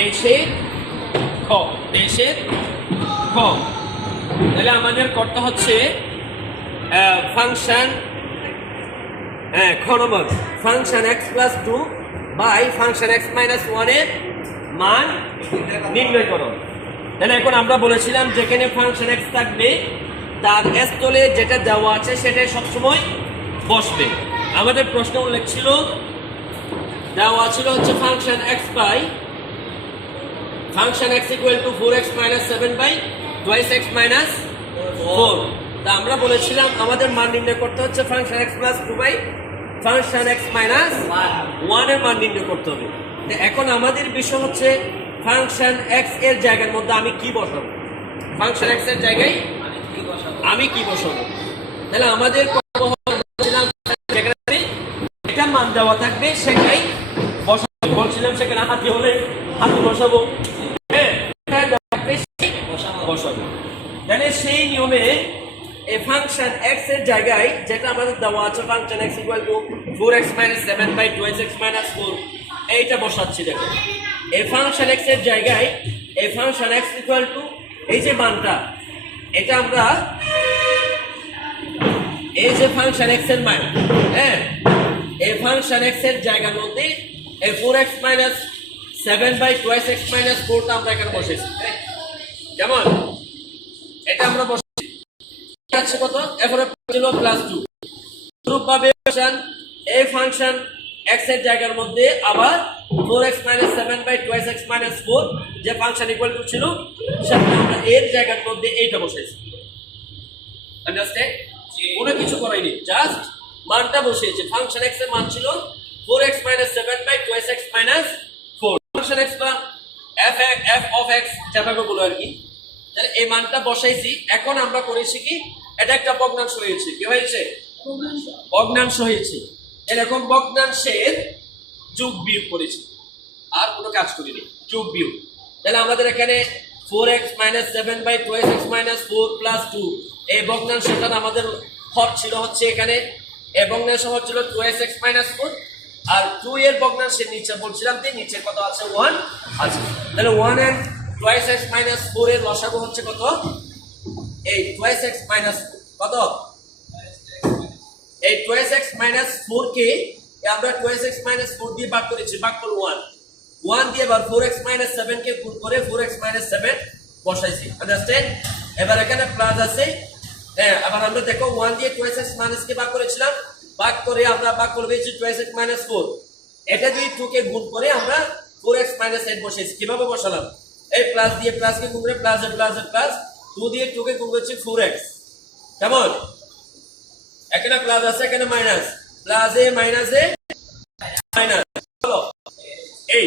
দেশের খ দেশের খ। তাহলে আমাদের করতে হচ্ছে ফাংশন হ্যাঁ খ নম্বর। Function x plus two by function x minus ওয়ানের মান নির্ণয় করো তাহলে এখন আমরা বলেছিলাম যেখানে ফাংশন এক্স থাকবে, তার স্থলে যেটা দেওয়া আছে সেটাই সবসময় বসবে। আমাদের প্রশ্ন উল্লেখ ছিল, দেওয়া ছিল হচ্ছে function x by function x equal to four x minus seven by twice x minus four তা আমরা বলেছিলাম আমাদের মান নির্ণয় করতে হচ্ছে function x plus two by function x minus ওয়ানের মান নির্ণয় করতে হবে। এখন আমাদের বিষয় হচ্ছে ফাংশন এক্সের জায়গার মধ্যে আমি কি বসাবো? ফাংশন এক্সের জায়গায় আমি কি বসাবো? তাহলে আমাদের এটা মান দেওয়া থাকবে সেটাই বসাবো। বলছিলাম সেখানে হাতি হলে হাতি বসাবো হ্যাঁ এটা দেওয়া থাকবে সেই বসাবো তাহলে সেই নিয়মে এই ফাংশন এক্সের জায়গায় যেটা আমাদের দেওয়া আছে function x equal to four x minus seven by twelve x minus four এইটা বসাচ্ছি দেখো। এই ফাংশন এক্সের জায়গায় এই ফাংশন এক্স ইকুয়াল টু এই যে মানটা, এটা আমরা এই যে ফাংশন এক্সের মান হ্যাঁ? এই ফাংশন এক্সের জায়গার মধ্যে এই four x minus seven by twelve x minus ফোরটা আমরা এখানে বসেছি। কেমন? এটা আমরা বসেছি। আছে কত? এরপরে ছিল প্লাস টু অনুরূপভাবে এই ফাংশন এক্সের জায়গার মধ্যে আবার four x minus seven by twelve x minus four যে ফাংশন ইকুয়াল টু ছিল সেটা আমরা এর জায়গার মধ্যে এইটা বসেছি আন্ডারস্ট্যান্ড কোনো কিছু করাইনি। জাস্ট মানটা বসিয়েছে। ফাংশন এক্সের মান ছিল four x minus seven by twelve x minus four function x বা এফ এফ অফ এক্স যেভাবে বলো আর কি। তাহলে এই মানটা বসাইছি। এখন আমরা করেছি কি? এটা একটা ভগ্নাংশ হয়েছে। কি হয়েছে? ভগ্নাংশ হয়েছে। এরকম ভগ্নাংশের যোগ বিয়োগ করেছি। আর কোনো কাজ করিনি। যোগ বিয়োগ। তাহলে আমাদের এখানে four x minus seven by twelve x minus four plus two এই ভগ্নাংশটার আমাদের হর ছিল হচ্ছে এখানে। এই ভগ্নাংশ হর ছিল টুয়েলভ এক্স মাইনাস ফোর আর টু এর ভগ্নাংশের নিচে বলছিলাম যে নিচে কত আছে? ওয়ান আছে। তাহলে one and twelve x minus four এর লসাগু হচ্ছে কত? এই টুয়েলভ এক্স মাইনাস কত? এই টুয়েলভ এক্স মাইনাস ফোর কে আমরা টুয়েলভ এক্স মাইনাস ফোর দিয়ে ভাগ করেছি, ভাগ করো ওয়ান ওয়ান দিয়ে এবার ফোর এক্স মাইনাস সেভেন কে করে ফোর এক্স মাইনাস সেভেন বসাইছি আন্ডারস্ট্যান্ড এবার এখানে প্লাস আছে। হ্যাঁ আবার আমরা দেখো ওয়ান দিয়ে টুয়েলভ এক্স মাইনাস কে ভাগ করেছিলাম, ভাগ করে আমরা ভাগ করে পেয়েছি টুয়েলভ এক্স মাইনাস ফোর এটা দিয়ে টু কে গুণ করে আমরা ফোর এক্স মাইনাস এইট বসেছি কীভাবে বসালাম? এই প্লাস দিয়ে প্লাস কে গুণ করে প্লাস প্লাস প্লাস টু দিয়ে টু কে গুণ করছি ফোর এক্স কেমন? এখানে প্লাস আছে এখানে মাইনাস প্লাস এ মাইনাস এ মাইনাস চলো। এই,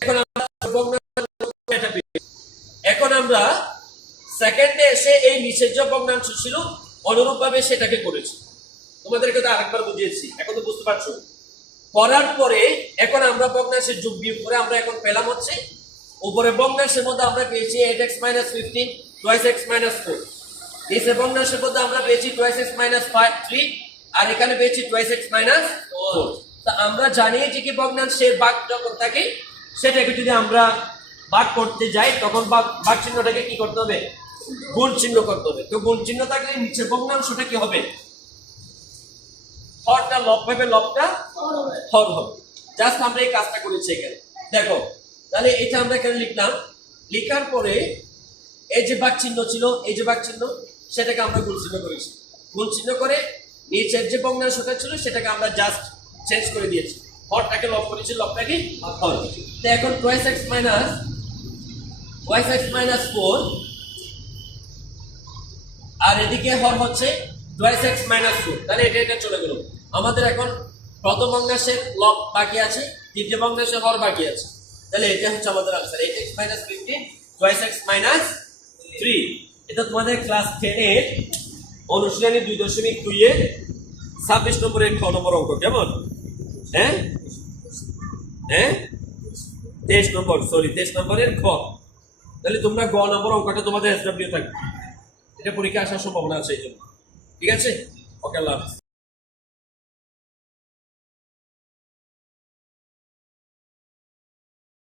এখন আমরা। এখন আমরা সেকেন্ডে এসে এই নিষেধ ভগ্নাংশ ছিল, অনুরূপভাবে সেটাকে করেছি। তোমাদেরকে তো আরেকবার বুঝিয়েছি, এখন তো বুঝতে পারছ। করার পরে এখন আমরা ভগ্নাংশের যোগ বিয়োগ করে আমরা এখন পেলাম হচ্ছে উপরে ভগ্নাংশের মধ্যে আমরা পেয়েছি eight x minus fifteen twice x minus four নিচে ভগ্নাংশের মধ্যে আমরা পেয়েছি twice x minus five three আর এখানে পেয়েছি টুয়েস এক্স মাইনাস ফোর তা আমরা জানি যে কি ভগ্নাংশের বাঘ যখন থাকে সেটাকে যদি আমরা ভাগ করতে যাই তখন বাঘ বাঘ চিহ্নটাকে কি করতে হবে? গুণ চিহ্ন করতে হবে। তো গুণ চিহ্ন থাকলে নিচে ভগ্নাংশটা কি হবে? হরটা লব হবে লবটা হর হবে। জাস্ট আমরা এই কাজটা করেছি এখানে। দেখো তাহলে এটা আমরা এখানে লিখলাম? লেখার পরে এই যে বাক চিহ্ন ছিল, এই যে বাক চিহ্ন, সেটাকে আমরা গুণ চিহ্ন করেছি। গুণ চিহ্ন করে নিচের যে ভগ্নাংশটা ছিল, সেটাকে আমরা জাস্ট চেঞ্জ করে দিয়েছি। হরটাকে লব করেছি লবটাকে হর তো এখন twice x minus twice x minus four আর এদিকে হর হচ্ছে টুয়েস এক্স মাইনাস ফোর তাহলে এটা এটা চলে গেল। আমাদের এখন প্রথম ভগ্নাংশের লব বাকি আছে, দ্বিতীয় ভগ্নাংশের হর বাকি আছে। তাহলে এটা হচ্ছে আমাদের answer eight x minus fifteen twice x minus three এটা তোমাদের ক্লাস টেনের অনুশীলনী দুই দশমিক দুইয়ের ছাব্বিশ নম্বরের খ নম্বর অঙ্ক, কেমন? হ্যাঁ? হ্যাঁ? তেইশ নম্বর সরি তেইশ নম্বরের খ। তাহলে তোমরা গ নম্বর অঙ্কটা তোমাদের এসডাব্লিউ থাকবে। এটা পরীক্ষা আসার সম্ভাবনা আছে এই জন্য। ঠিক আছে? ওকে, আল্লাহ হাফিজ।